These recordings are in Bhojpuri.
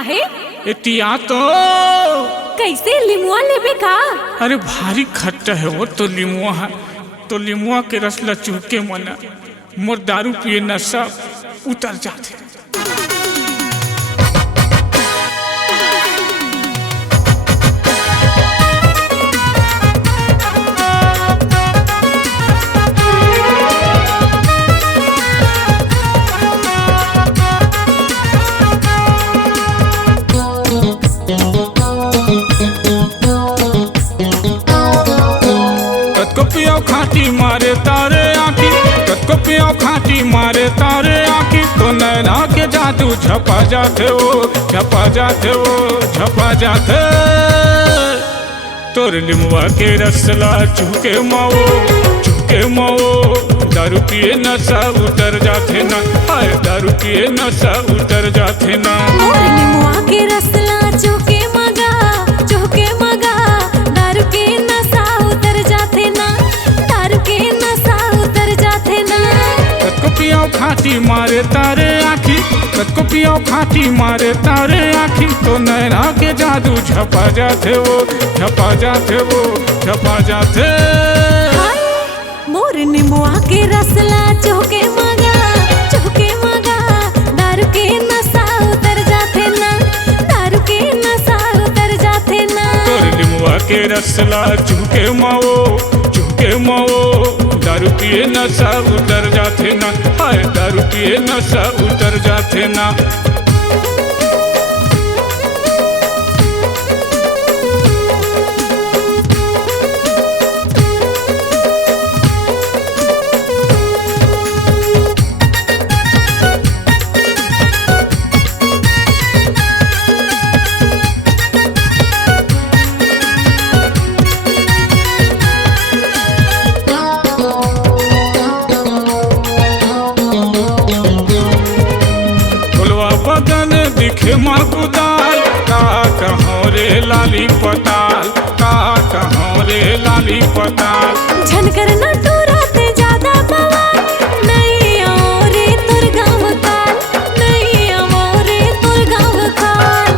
काहे? एतिया तो कैसे लिमुआ लेबे का? अरे भारी खट्टा है वो तो लीमुआ है, तो लीमुआ के रस ला चूके मना मोर दारू पिए नशा उतर जाते। खाटी मारे तारे आँखी, कतको पियो खाटी मारे तारे आँखी, तो नैना के जादू झपा जाते हो, झपा जाते हो, झपा जाते। तोर लिमुआ के रसला चूके माओ, चूके माओ, दारू पिए नशा उतर जाते ना, हाय दारू पिए नशा उतर जाते ना। मोर लिमुआ के रसला चूके मगा, चूके मगा, दारू के नशा उतर जाते ना, दारू के नशा उतर जाते ना। कतको पियो खाटी मारे तारे आँखी, कतको पियो खाटी मारे तारे आँखी, तो नैना के जादू झपा जाते हो, झपा जाते हो, झपा जाते। मोर निमुआ के रसला चूके मगा, चूके मगा, दारू के नशा उतर जाते ना, दारू के नशा उतर जाते ना। तोर निमुआ के रसला चूके माओ, चूके माओ, दारू पिए नशा उतर जाते ना, हाय दारू पिए नशा उतर जाते ना। बदन दिखे मगुदाल, का कहो रे लाली पताल, का कहो रे लाली पताल। झनकर न टूराते ज्यादा बवाल, नहीं आओ रे तुर गाँव काल, नहीं आओ रे तुर गाँव काल।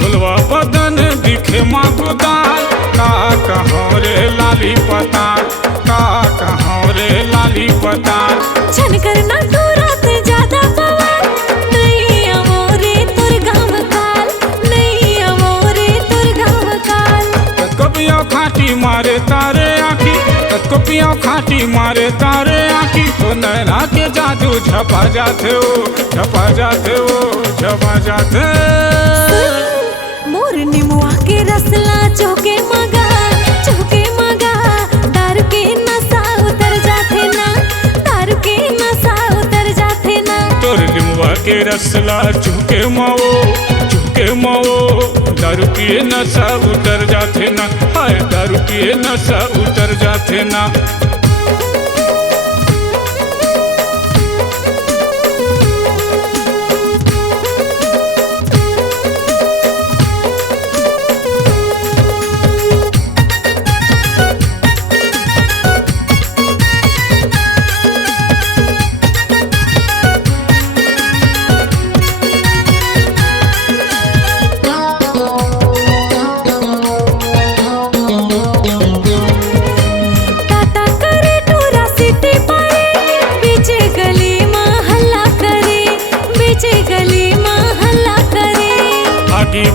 फुलवा बदन दिखे मगुदाल, का कहो रे लाली पताल, का कहो रे लाली पताल। झनकर न टूराते ज्यादा बवाल, नहीं आओ रे तुर गाँव काल, नहीं आओ रे तुर गाँव काल। कतको पियो खाटी मारे तारे आँखी, कतको पियो खाटी मारे तारे आँखी, तो नैना के जादू झपा जाते हो, झपा जाते हो, झपा जाते। मोर निमुआ के रसला चूके मगा, चूके मगा, दारू के नशा उतर जाते ना, दारू के नशा उतर जाते ना। तोर लिमुआ के रसला चूके माओ, चूके माओ, दारू पिए नशा उतर जाते ना, हाय दारू पिए नशा उतर जाते ना।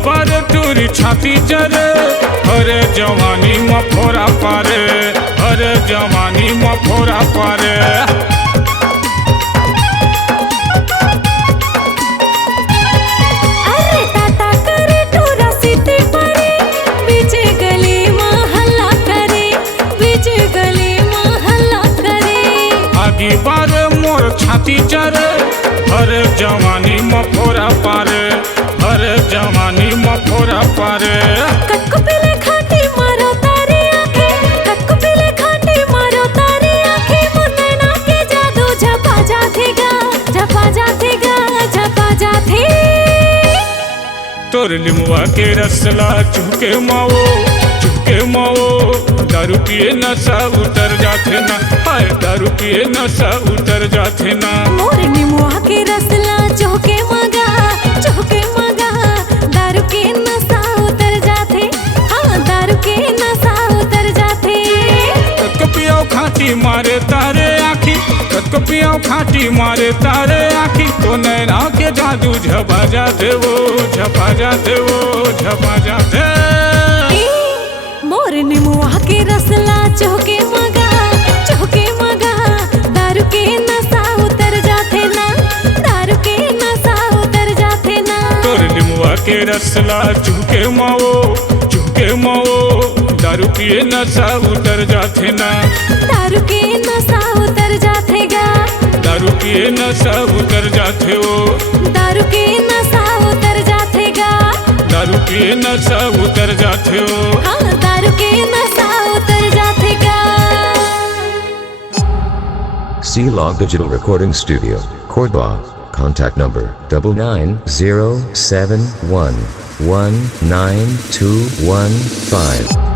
पर तुरी छाती जरे, हरे जवानी मफोरा पारे, हरे जवानी मफोरा पारे। अरे टाटा करे टूरा सिटी परे, बीच गली में हल्ला करे, बीच गली में हल्ला करे। आगे बार मोर छाती जरे, हरे जवानी मफोरा पारे, हरे जवानी मफोरा पारे। कतको पीले खाटी मारो तारे आँखे, कतको पीले खाटी मारो तारे आँखे, मुन्नैना के जादू झपा जातेगा, झपा जातेगा, झपा जाते। तोर लिमुआ के रसला चूके माओ, झुके मऊ दारू पिए नशा उतर जाते ना, हाय दारू पिए नशा उतर जाते ना। मोर निमुआ के रसला चौके मगा दारू के नशा उतर जाते, हाँ दारू के नशा उतर जाते। कतको पियाओ खाटी मारे तारे आँखी, कतको पियाओ खाटी मारे तारे आँखी, तो नैना के जादू झपा जाते वो, झपा जाते वो, झपा जाते। मोर निमुआ के रसला चौके मगा दारू के नशा उतर जाते ना, दारू के नशा उतर जाते ना। तोर निमुआ के रसला झुके मऊ दारू पिए नशा उतर जाते ना, दारू के नशा उतर जाते गा, दारू पिए नशा उतर जाते हो, दारू के नशा उतर जाते गा, दारू पिए नशा उतर जाते हो, हाँ दारू के नशा उतर जाते गा। C-Log Digital Recording Studio, Cordoba. Contact number 9907119215.